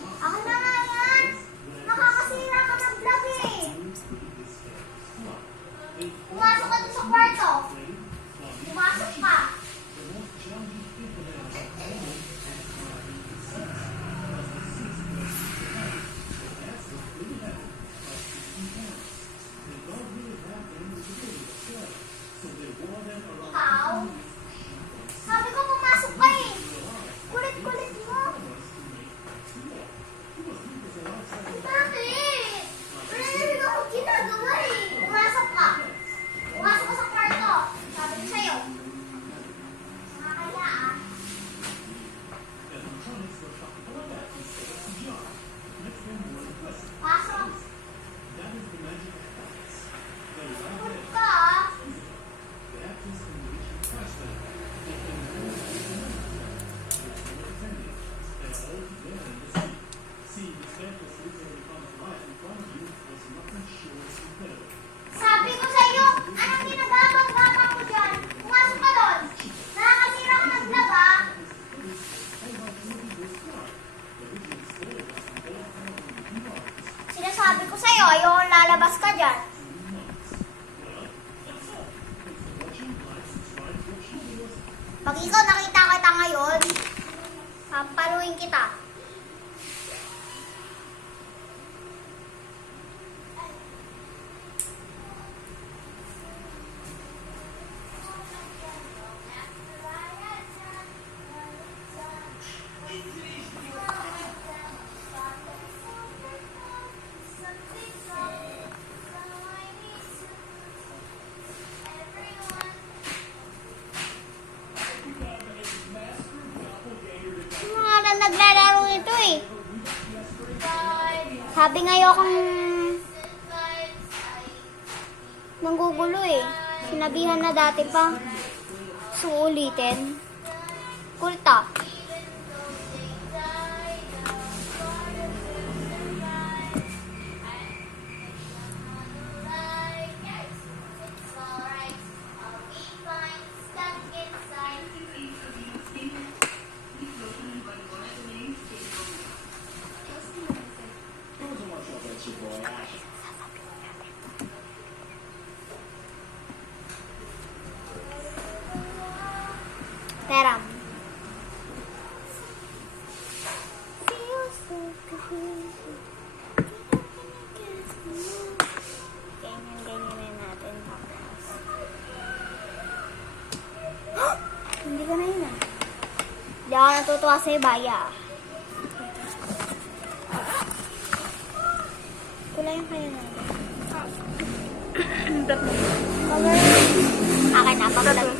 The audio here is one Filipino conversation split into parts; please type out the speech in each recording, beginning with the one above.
Ako na nga yan. Nakakasira ka ng vlog eh. Pumasok ka dun sa kwarto. Pumasok ka. Ikaw? Sabi ko pumasok ka eh. Kulit-kulit mo. Bakit? Wala namin ako ginagawa eh. Pumasok ka. Pumasok ka sa kwarto. Sabi ko sa'yo. Nakakaya ah. Pasok. Kulit ka ah. Sabi ko sa'yo, anong ginagabang-gabang mo dyan? Pumasok ka doon. Nakakasira ka ng vlog ah. Sinasabi ko sa'yo, ayokong lalabas ka dyan. Pag ikaw nakita kita ngayon, pampaluin kita. Mga na naglalaro ito eh. Sabi nga ayokong nanggugulo eh. Sinabihan na dati pa. Suulitin. Kulta. Teram. Ganyan natin. Hindi ko na yun ah. Hindi ako natutuwa sa'yo, Baya. Kulayan kayo natin. Cover. Akin na, paglag.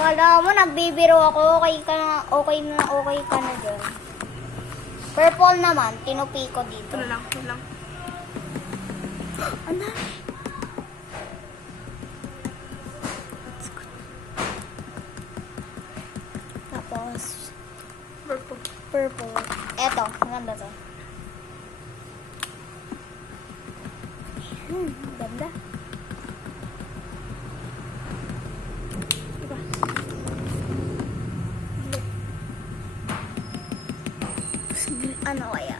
Kala mo, nagbibiro ako, okay ka na dyan. Purple naman, tinupi ko dito. Ano lang. Ano? Tapos, purple. Eto, maganda to. Ganda. Ano kaya?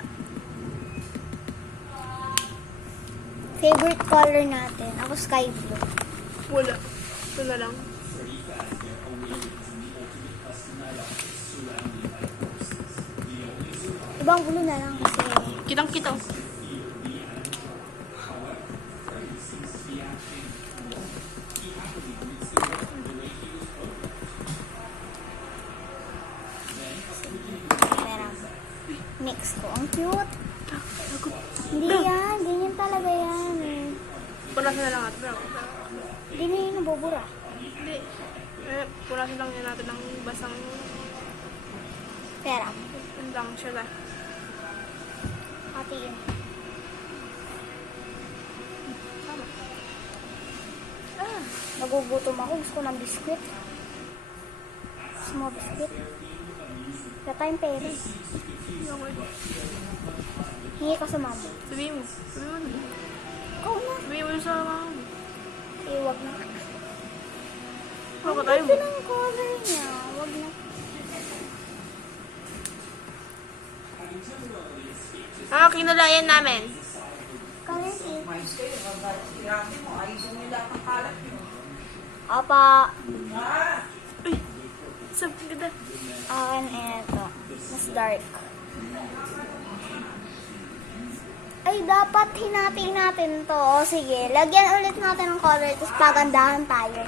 Favorite color natin. Ako sky blue. Wala. Ito na lang. Ibang blue na lang kasi. Kitang-kita. Next ko. Ang cute. Hindi yan. Ganyan talaga yan. Purasin na lang natin. Hindi na yun nabubura. Hindi. Purasin lang yan natin ng basang... Pera. Lang siya lang. Hatiin. Tama. Nagugutom ako. Gusto ko ng biskwit. Gusto mo biskwit? Wala tayong pera. Okay. Hingi ka sa mama. Sabihin mo. Sabihin mo na. Ikaw na. Sabihin mo sa mama mo. Eh, wag na. Baka tayo mo. Ito ng color niya. Wag na. Kinulayan namin. Color eh. Mais kayo, magkakasirami mo. Ayos mo yung lahat ng kalat nyo. Apa. Uy! Sabi ganda. Akin ito. Mas dark. Ay, dapat hinati natin to. O, sige. Lagyan ulit natin ng color. Tapos pagandahan tayo.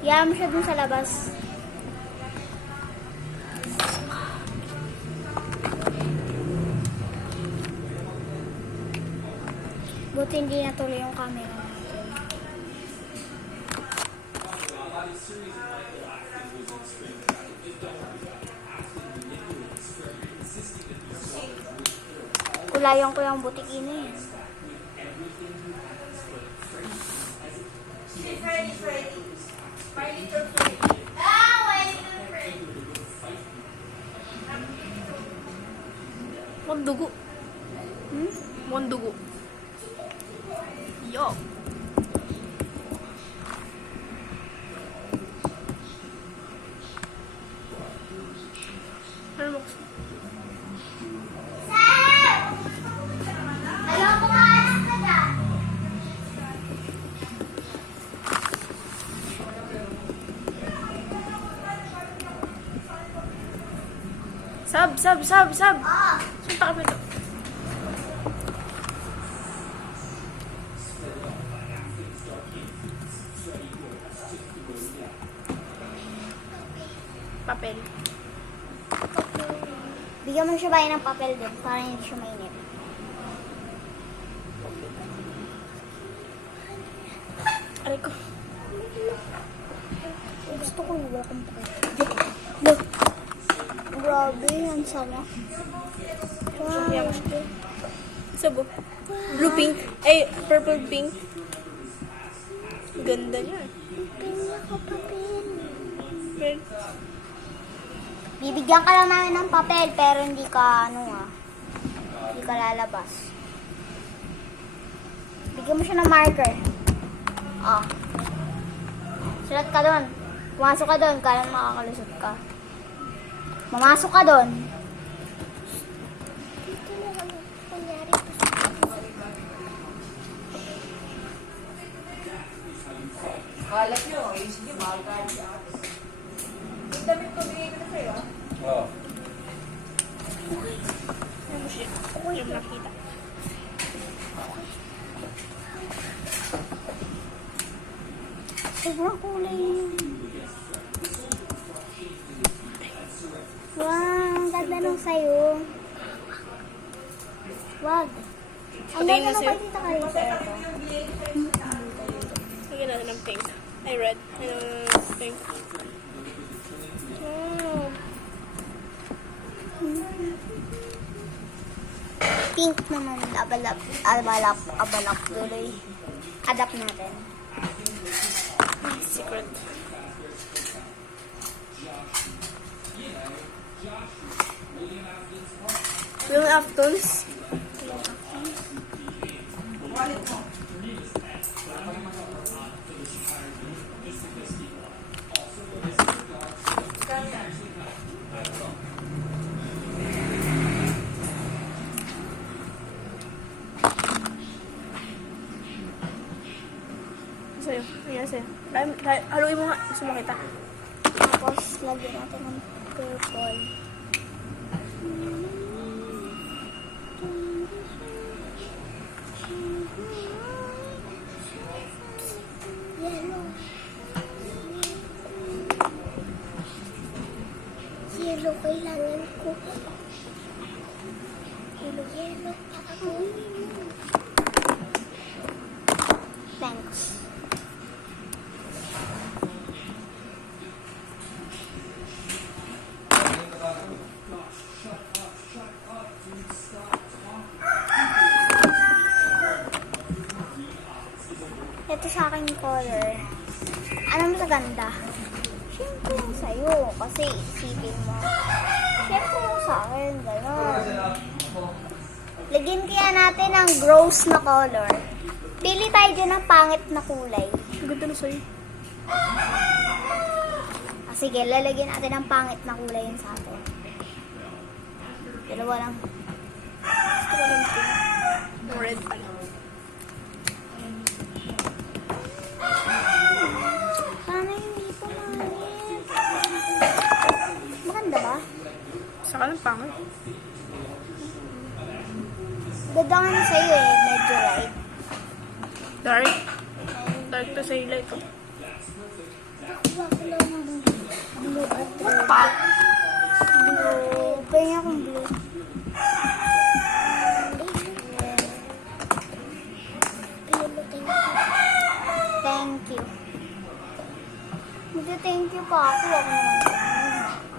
Yam siya dun sa labas. Buti hindi natuloy yung camera natin. Kulayan ko yung butikin eh. Mukhang dugo. Hmm? Mukhang dugo. Yo! Ano mo? Ayaw ko maalas ka dyan. Sab! Oo. Sunta ka pito. Papel. Bigyan mo siya ba ng papel din para hindi siya mainit. Aray ko. Gusto ko yung welcome papel. Look. Grabe, ang sama. Wow. Yum. Sabo. Blue pink. Ay, purple pink. Ganda niya. Pinya ko papel. Red. Bibigyan ka lang namin ng papel pero hindi ka hindi ka lalabas. Bigyan mo siya ng marker. Ah. Sulat ka doon. Pumasok ka doon, kaya makakalusot ka. Mamasok ka doon. Dito na ano nangyari to sa Kalat nyo, eh, sige, mahal ka sa atin. Yung damit ko, bigay ko na sa'yo, ah. Oo. Ano mo siya? Hindi mo nakita. sobrang kulay yun. Wow, ang ganda nung sayo. Wag. Ang Patingin ganda nga nung sa'yo. kay Tita Carissa ito. Lagyan natin ng pink. Ay, red. Pink. Oh. Pink naman. Abalak. Duloy. Adapt natin. Secret. Yung Aftons. Wallet mo. Sa'yo. Ayan sa'yo. Haluin mo nga. Gusto mo kita. Tapos, lagyan natin ng purple. Yellow. Yellow kailangan ko. Yellow. Thanks. Ito sa akin yung color. Ano mo sa ganda? Siyempre yung sa'yo. Kasi isipin mo. Siyempre yung sa akin. Ganon. Lagyan kaya natin ng gross na color. Pili tayo dyan ng pangit na kulay. Ang ganda na sa'yo. Ah, sige, lalagyan natin ng pangit na kulay yun sa atin. Dalawa lang. Gusto ko lang pink. Yung red pala. Sana hindi pumayit. Maganda ba? Saka lang pangit. Ganda nga na sa'yo eh. Medyo light. Dark. Dark to sa light ko. Blue at red. Pa. Blue. Pahinga akong blue. Thank you. Mag-thank you pa ako. Ako naman.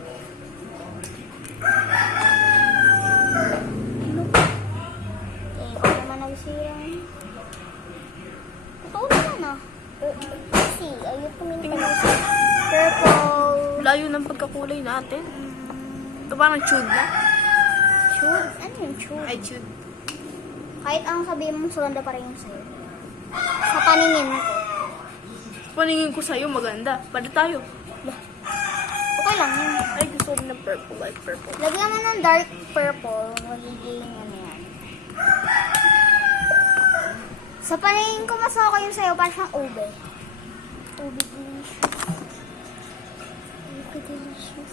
Eh, ako naman nagsira. Ito naman ah. Kasi, ayun Tingnan puminta. mo sa Purple. layo ng pagkakulay natin. Ito parang chud na. Chud? Ano yung chud? Ay, chud. Kahit ang sabihin mo, maganda pa rin yung sa'yo. Sa paningin mo ko. Paningin ko sa'yo maganda. Bada tayo. Okay lang yun. Ay, gusto ko ng purple. Like purple. Lagyan mo ng dark purple. Magiging ano yan. Sa paningin ko, mas okay yung sa'yo. Parang siyang ube. Ube delicious. Ube delicious.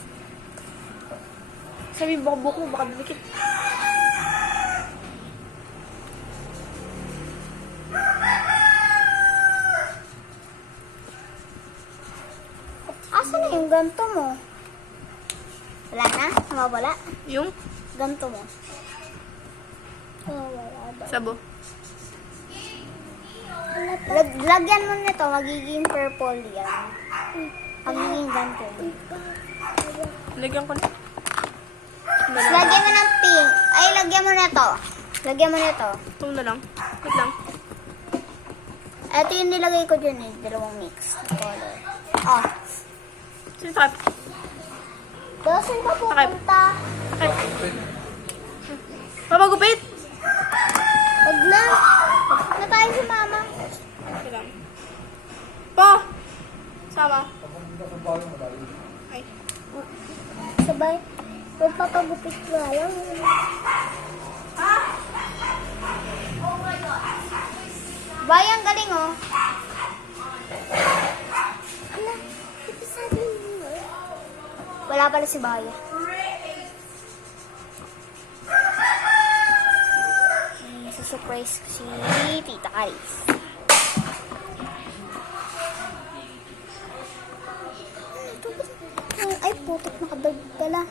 Sabi baka buhok mo, baka dumikit. Asa na yung ganto mo? Wala na? Nawawala? Yung Ganto mo. Nawawala ba? sabo. Lagyan mo nito, magiging purple yan. Magiging ganto. Lagyan ko na. Tapos lagyan mo ng pink. Ay, lagyan mo nito. Lagyan mo nito. Ito na lang. Wait lang. Ito yung nilagay ko dyan eh. Dalawang mix na color. Oh. Sige, takip. Saan ka pupunta? Ay. Papagupit! Wag na. Na tayo si mama. Sige lang. Pa! Sama. Ay. Sabay. Magpapagupit ka lang. Bayang galing oh. Ala, sabi mo. Wala pala si Baya. Surprise ko si Tita Karis. Ay, putik, nakadag pala.